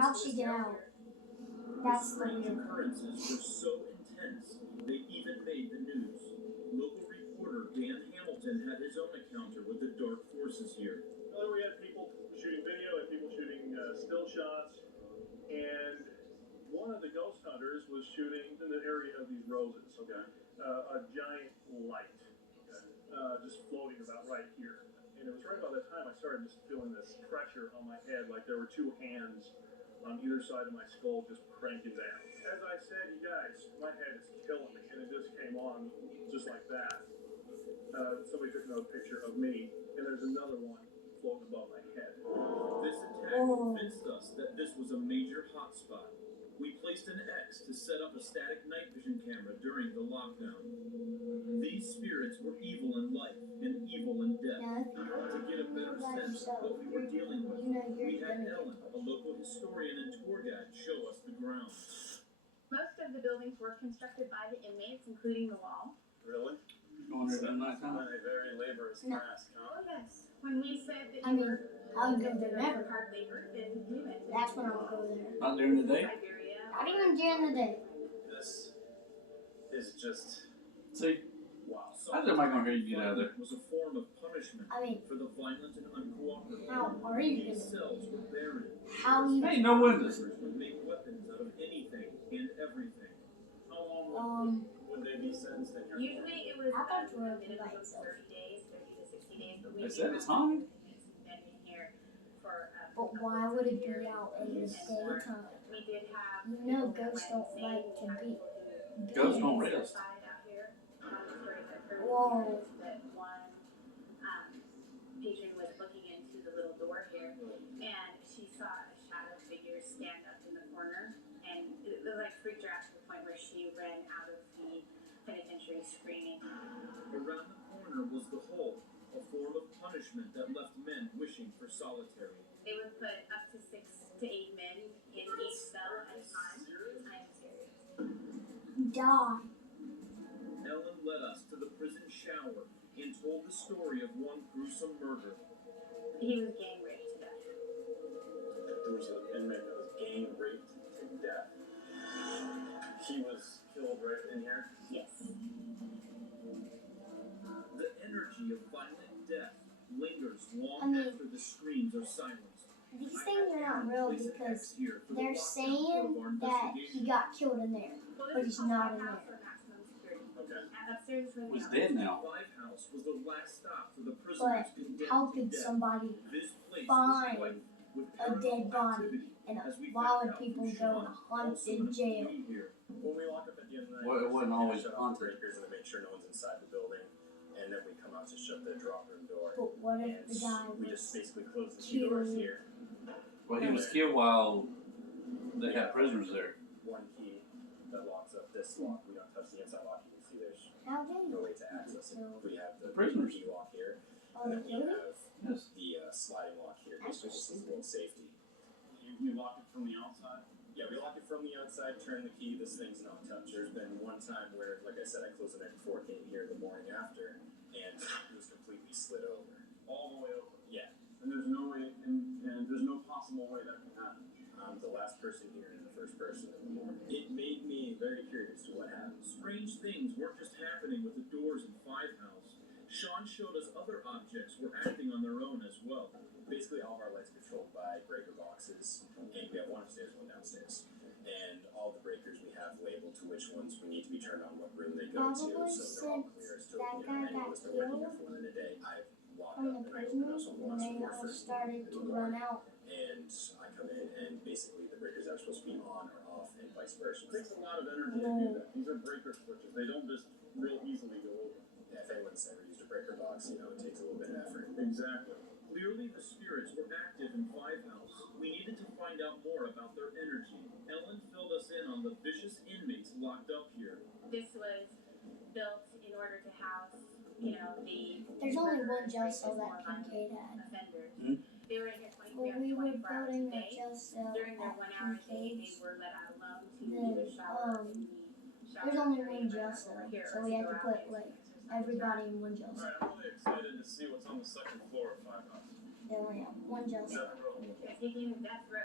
how'd she get out? That's the strange weird. occurrences were so intense, they even made the news. Local reporter Dan Hamilton had his own encounter with the dark forces here. Well, we had people shooting video and people shooting still shots, and one of the ghost hunters was shooting in the area of these roses. Okay, a giant light, just floating about right here. And it was right about that time I started just feeling this pressure on my head, like there were two hands on either side of my skull just cranking down. As I said, you guys, my head is killing me, and it just came on just like that. Somebody took another picture of me, and there's another one floating above my head. This attack convinced us that this was a major hotspot. We placed an X to set up a static night vision camera during the lockdown. These spirits were evil in life and evil in death. To get a better sense of what we were dealing with, we had Ellen, a local historian and tour guide, show us the grounds. Most of the buildings were constructed by the inmates, including the wall. Really? Going there tonight, It's a very laborious task, huh? Oh, yes. When we said that I you mean, were I would go there never. hard labor, then we went. That's when I would go there. Not during the day? Siberia. Not even during the day. This is just See, wow. how's everybody gonna hear you get out of there? Was a form of punishment I mean, for the violent and uncooperative. how are you These gonna? cells were barren. How you? Hey, no windows. Prisoners would make weapons out of anything and everything. How long would they be sentenced in here? Usually it was I thought you were minimum by of itself. 30 days, 30 to 60 days, but we They said it's haunted. been in here for But why would it be out in the daytime? we did have You know, ghosts don't like to be. Ghosts don't rest. out here. Stories I've heard Whoa. is that one patron was looking into the little door here, and she saw a shadow figure stand up in the corner, and it like freaked her out to the point where she ran out of the penitentiary screaming. Around the corner was the hole, a form of punishment that left men wishing for solitary. They would put up to 6 to 8 men in each cell at a time. I'm serious. Die. Ellen led us to the prison shower and told the story of one gruesome murder. He was gang raped to death. There was an inmate that was gang raped to death. He was killed right in here. Yes. The energy of violent death lingers long I mean, after the screams are silenced. These things are not real because they're saying that he got killed in there, Well, but this he's is not called in House there. or maximum security. Okay. And upstairs is where Was the dead now. Five House was the last stop for the But prisoners condemned how to could death. somebody This place find was rife with a dead paranormal body activity, and as we why found would out people from go in Sean, a also haunted an jail? employee here. When we lock up at the end of the night, Well, it wasn't we always shut off haunted. the breakers and then make sure no one's inside the building, and then we come out to shut the drop room door. But what if And the guy we was just basically close the two doors killed? here. Well, he was killed while they had prisoners there. One key that locks up this lock. We don't touch the inside lock. You can see there's How dare no you? way to access it. We have the Prisoners. key lock here, Oh, and they then we killed him? have Yes. the sliding lock here. That's Basically, just this is a little safety. You lock it from the outside? Yeah, we lock it from the outside, turn the key, this thing's not touched. There's been one time where, like I said, I closed the night before, came here the morning after, and it was completely slid over. All the way over? Yeah. And there's no way, and there's no possible way that can happen? I'm the last person here and the first person in the morning. It made me very curious to what happened. Strange things weren't just happening with the doors in Five House. Sean showed us other objects were acting on their own as well. Basically, all of our lights controlled by breaker boxes, and we have one upstairs, one downstairs. And all the breakers we have labeled to which ones we need to be turned on, what room they go to, Probably so they're all since clear as to that you know, guy any got of us that are working here killed for the day. I've locked from up the and I open up prisoners, some and once they more all first started to run out. and I come in and basically the breakers are supposed to be on or off and vice versa. It takes a lot of energy to do that. These are breaker switches. They don't just real easily go over. Yeah, if anyone's ever used a breaker box, you know, it takes a little bit of effort. Exactly. Clearly, the spirits were active in Five House. We needed to find out more about their energy. Ellen filled us in on the vicious inmates locked up here. This was built in order to house, you know, the There's only one murderers, jail cell rapists, that more Kincaid violent had. offenders. Mhm. They were in here 23 When hours, we were 24 hours building a a day. jail cell During their 1 hour at a day, they Kincaid's, were let out alone to then, do a shower in the shower there's only area one jail over cell, here, so or we had go to out put and like exercise. everybody in one jail cell. Alright, I'm really excited to see what's on the second floor of Five House. They only have one jail Is cell. that real? They're taking the death row.